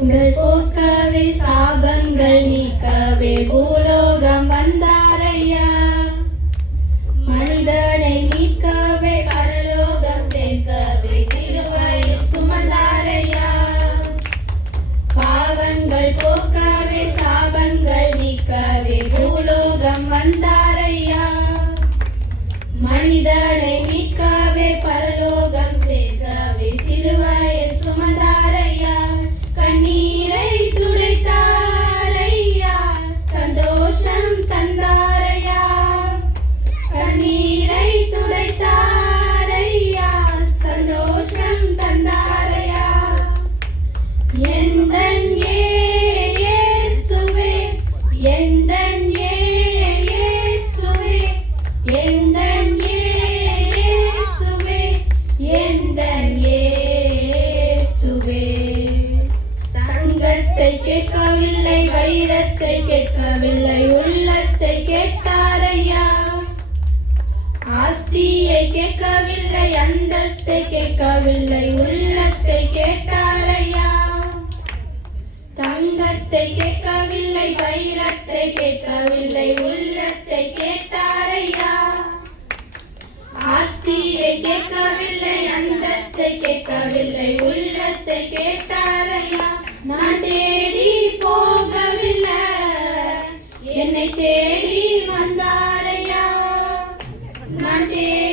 பாவங்கள் போக்கவே சாபங்கள் நீக்கவே பூலோகம் வந்தாரையா? மனிதனை மீட்கவே பரலோகம் சேர்க்கவே சிலுவையில் சுமந்தாரையா? பாவங்கள் போக்கவே சாபங்கள் நீக்கவே பூலோகம் வந்தாரையா? மனிதனை உள்ளத்தை கேட்கவில்லை வைரத்தை கேட்கவில்லை உள்ளத்தை கேட்டாரையா? ஆஸ்தியை கேட்கவில்லை அந்தஸ்தை கேட்கவில்லை உள்ளத்தை கேட்டாரையா? நான் தேடி போகவில்லை என்னை தேடி வந்தாரையா? நான் தேடி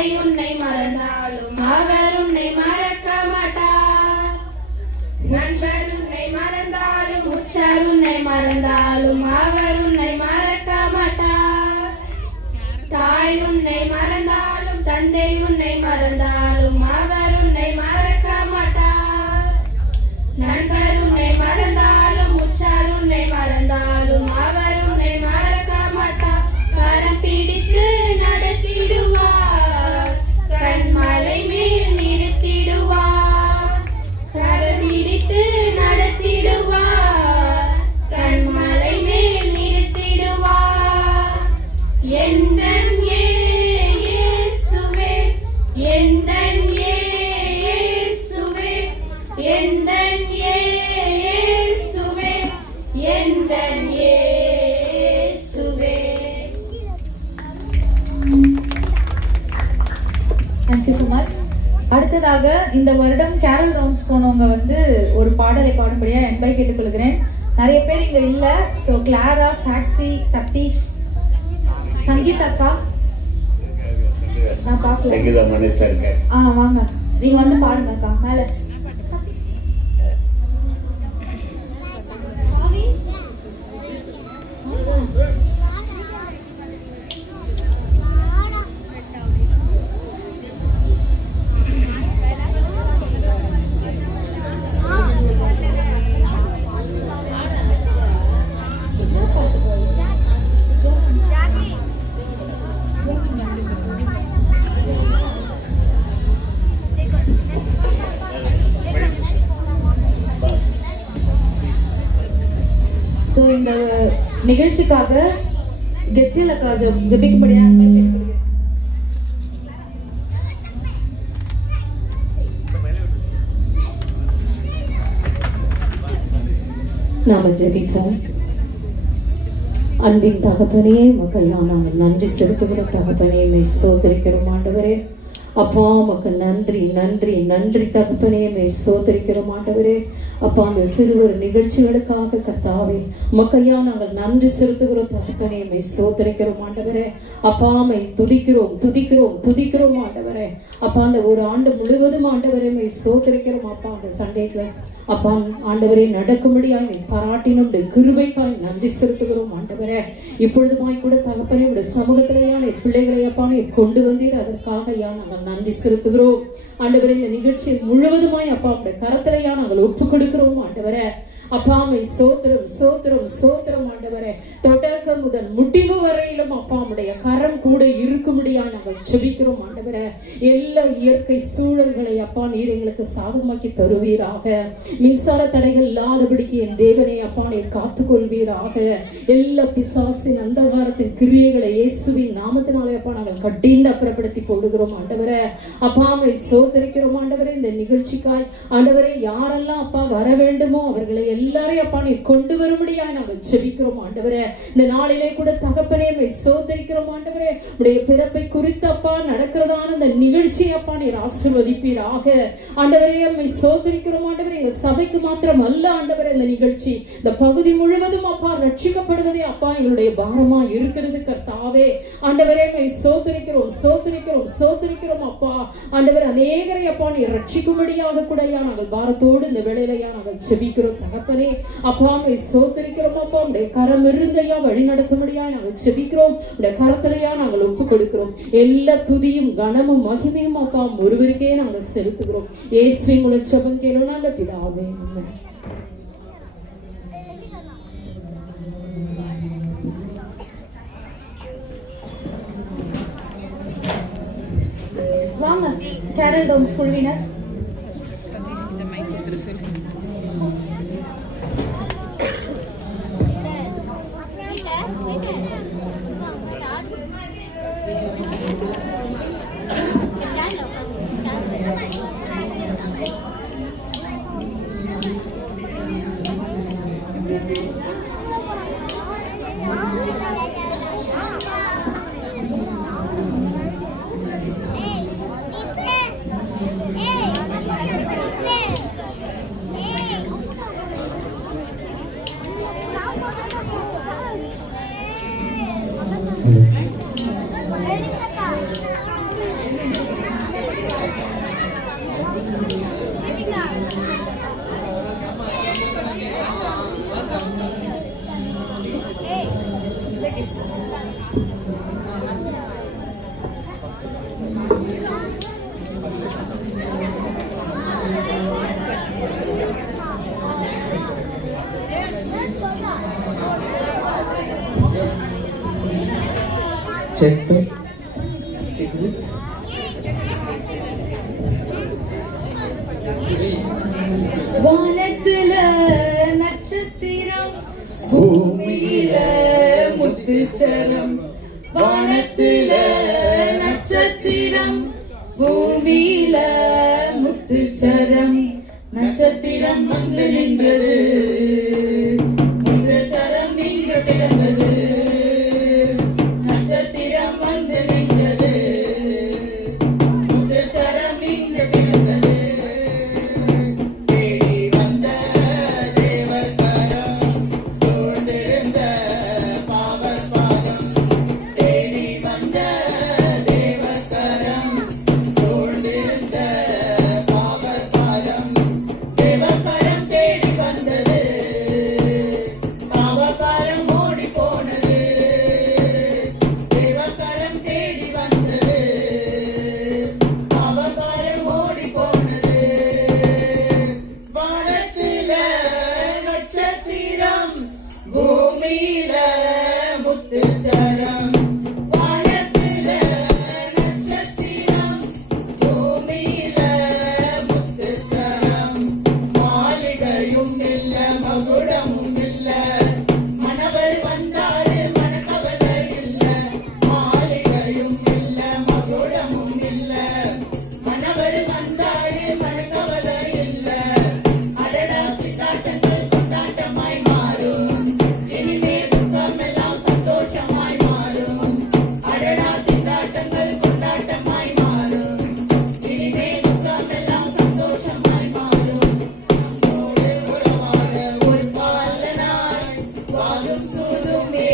தந்தை உன்னை மறந்தாலும் அவர் உன்னை மறக்க மாட்டார். நண்பர் உன்னை மறந்தாலும் உற்றார் உன்னை மறந்தாலும் அவர் உன்னை மறக்க மாட்டார். தாய் உன்னை மறந்தாலும் தந்தை உன்னை மறந்தாலும் அவர் உன்னை மறக்க ரவுண்ட்ஸ் போனவங்க வந்து ஒரு பாடலை பாடும்படியாக என்பை கேட்டுக்கொள்கிறேன். நிறைய பேர் இங்கே இல்லை. ஸோ கிளாரா ஃபேக்ஸி சதீஷ் சங்கீதா அக்கா. நான் பார்க்கல. சங்கீதா ஆ வாங்க. நீங்க வந்து பாடுங்க அக்கா. மேலே. நிகழ்ச்சிக்காக கெச்சில் அக்கா நாம ஜெபிப்போம். அன்பின் தகப்பனே மக்கையா நாங்கள் நன்றி செலுத்துகிற தகப்பனே மை ஸ்தோத்திரிக்கிறோம் ஆண்டவரே. அப்பா மக்கள் நன்றி நன்றி நன்றி தகப்பனே மை ஸ்தோத்திரிக்கிறோம் ஆண்டவரே. அப்பா அந்த சிறுவர் நிகழ்ச்சிகளுக்காக கர்த்தாவே மக்கையா நாங்கள் நன்றி செலுத்துகிறோம் தகப்பனே. மை சோதரிக்கிறோம் ஆண்டவரே. அப்பா மை துதிக்கிறோம் துதிக்கிறோம் துதிக்கிறோம் ஆண்டவரே. அப்பா அந்த ஒரு ஆண்டு முழுவதும் ஆண்டவரே மை சோதரிக்கிறோம் அப்பா. அந்த சண்டே கிளாஸ் அப்பா ஆண்டவரே நடக்கும்படியாய் நீ பாராட்டினுடைய கிருபைக்காய் நன்றி செலுத்துகிறோம் ஆண்டவரே. இப்பொழுதுமாய் கூட தகப்பனே உடைய சமூகத்திலேயான பிள்ளைகளை அப்பா நீ கொண்டு வந்தீர். அதற்காக யா நாங்கள் நன்றி செலுத்துகிறோம். ஆண்டவரே இந்த நிகழ்ச்சியை முழுவதுமாய் அப்பா உடைய கரத்திலேயா நாங்கள் ஒப்புக் கொடுக்கிறோம் ஆண்டவரே. அப்பாமை சோத்திரம் சோத்திரம் சோத்திரம் ஆண்டவரே. தொடக்க முதல் முடிவு வரையிலும் அப்பாவுடைய கரம் கூட இருக்கும்படியா நாங்கள் செபிக்கிறோம் ஆண்டவரே. எல்லா இயற்கை சூழல்களை அப்பா நீர் எங்களுக்கு சாதகமாக்கி தருவீராக. மின்சார தடைகள் இல்லாதபடிக்கு என் தேவனை அப்பா நீர் காத்துக்கொள்வீராக. எல்லா பிசாசின் அந்தகாரத்தின் கிரியைகளை இயேசுவின் நாமத்தினாலே அப்பா நாங்கள் கட்டிந்து அப்புறப்படுத்தி போடுகிறோம் ஆண்டவரே. அப்பாமை சோதரிக்கிறோம் ஆண்டவரே இந்த நிகழ்ச்சிக்காய். ஆண்டவரே யாரெல்லாம் அப்பா வர வேண்டுமோ அவர்களை எல்லாரையும் அப்பா நீ கொண்டு வரும்படியா நாங்கள் செபிக்கிறோம் ஆண்டவரே. இந்த நாளிலே கூட தகப்பனே உம்மை சோதரிக்கிறோம் ஆண்டவரே. உடைய பிறப்பை குறித்து அப்பா நடக்கிறதான இந்த நிகழ்ச்சி அப்பா நீர் ஆசிர்வதிப்பீராக. ஆண்டவரே அம்மை சோதரிக்கிறோம் ஆண்டவரே. எங்கள் சபைக்கு மாத்திரம் அல்ல ஆண்டவரே இந்த நிகழ்ச்சி. இந்த பகுதி முழுவதும் அப்பா ரட்சிக்கப்படுவதே அப்பா எங்களுடைய பாரமா இருக்கிறது கர்த்தாவே. ஆண்டவரே மை சோதரிக்கிறோம் சோதரிக்கிறோம் சோதரிக்கிறோம் அப்பா. ஆண்டவர் அநேகரை அப்பா நீ ரட்சிக்கும்படியாக கூடயா நாங்கள் பாரத்தோடு இந்த வேலையிலையா நாங்கள் செபிக்கிறோம் தகப்பனே அப்பா உம்மை சோதரிக்கிறோம் அப்பா. உடைய கரம் இருந்தையா வழி நடத்தும்படியா நாங்கள் செபிக்கிறோம். உடைய கரத்திலையா நாங்கள் ஒப்பு கொடுக்கிறோம் எல்லா துதியும் கனமும் மகிமையும் அப்பா ஒருவருக்கே நாங்கள் செலுத்துகிறோம். இயேசுவின் உள்ள செபம் கேளும் நல்ல பிதாவே. வாங்க கேரல் டவுன்ஸ் குழுவினர் Lord. செக் வானத்துல நட்சத்திரம் பூமியில முத்துச்சரம். வானத்துல நட்சத்திரம் பூமியில முத்துச்சரம். நட்சத்திரம் வந்து நின்றது. Solo me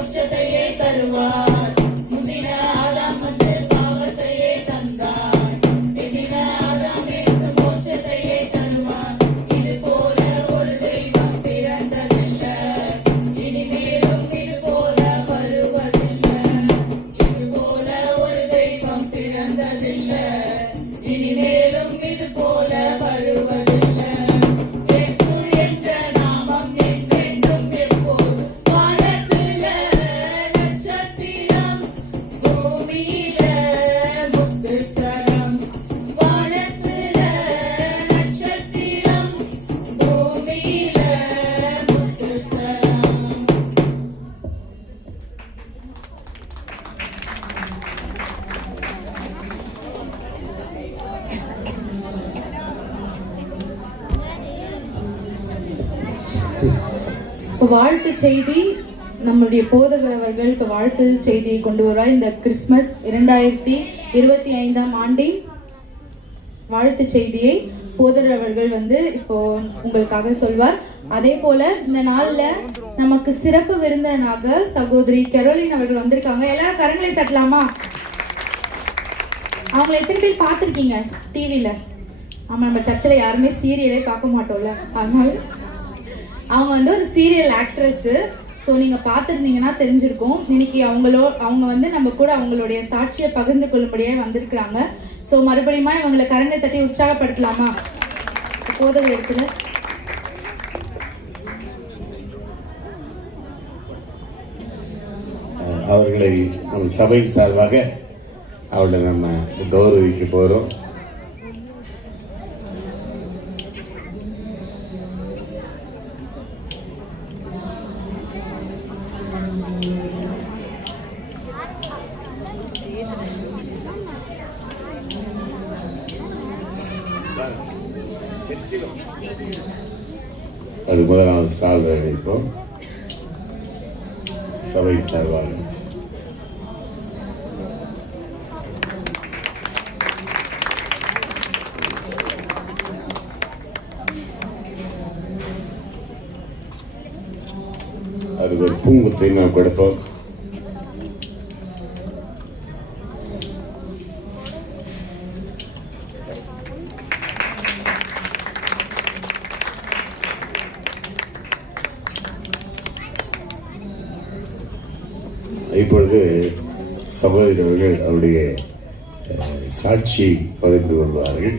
ಮೋಕ್ಷತೆಯೇ ತರುವ இப்போ வாழ்த்து செய்தி நம்மளுடைய போதகர் அவர்கள் இப்போ வாழ்த்து செய்தியை கொண்டு வருவார். இந்த கிறிஸ்மஸ் இரண்டாயிரத்தி இருபத்தி ஐந்தாம் ஆண்டின் வாழ்த்து செய்தியை போதகர் அவர்கள் வந்து இப்போ உங்களுக்காக சொல்வார். அதே போல இந்த நாள்ல நமக்கு சிறப்பு விருந்தினராக சகோதரி கெரோலின் அவர்கள் வந்திருக்காங்க. எல்லாரும் கரங்களை தட்டலாமா? அவங்கள எத்தனை பேர் பார்த்துருக்கீங்க? டிவியில் ஆமாம் நம்ம சர்ச்சில் யாருமே சீரியலே பார்க்க மாட்டோம்ல. அதனால அவங்க வந்து ஒரு சீரியல் ஆக்ட்ரஸ்ஸு ஸோ நீங்கள் பார்த்துருந்தீங்கன்னா தெரிஞ்சிருக்கும். இன்னைக்கு அவங்களோ அவங்க வந்து நம்ம கூட அவங்களுடைய சாட்சியை பகிர்ந்து கொள்ளும்படியாக வந்திருக்கிறாங்க. ஸோ மறுபடியும் இவங்களை கரண்டை தட்டி உற்சாகப்படுத்தலாமா? போதகர் இடத்துல அவர்களை நம்ம சபையின் சார்பாக அவளை நம்ம கௌரவிக்க போகிறோம் அது முதலாவது சால் அழைப்போம் சபை சார்பாக. அதுக்கு ஒரு பூங்குத்தை நான் கொடுப்போம் இப்பொழுது சகோதரி அவர்கள் அவருடைய சாட்சியை பகிர்ந்து கொள்வார்கள்.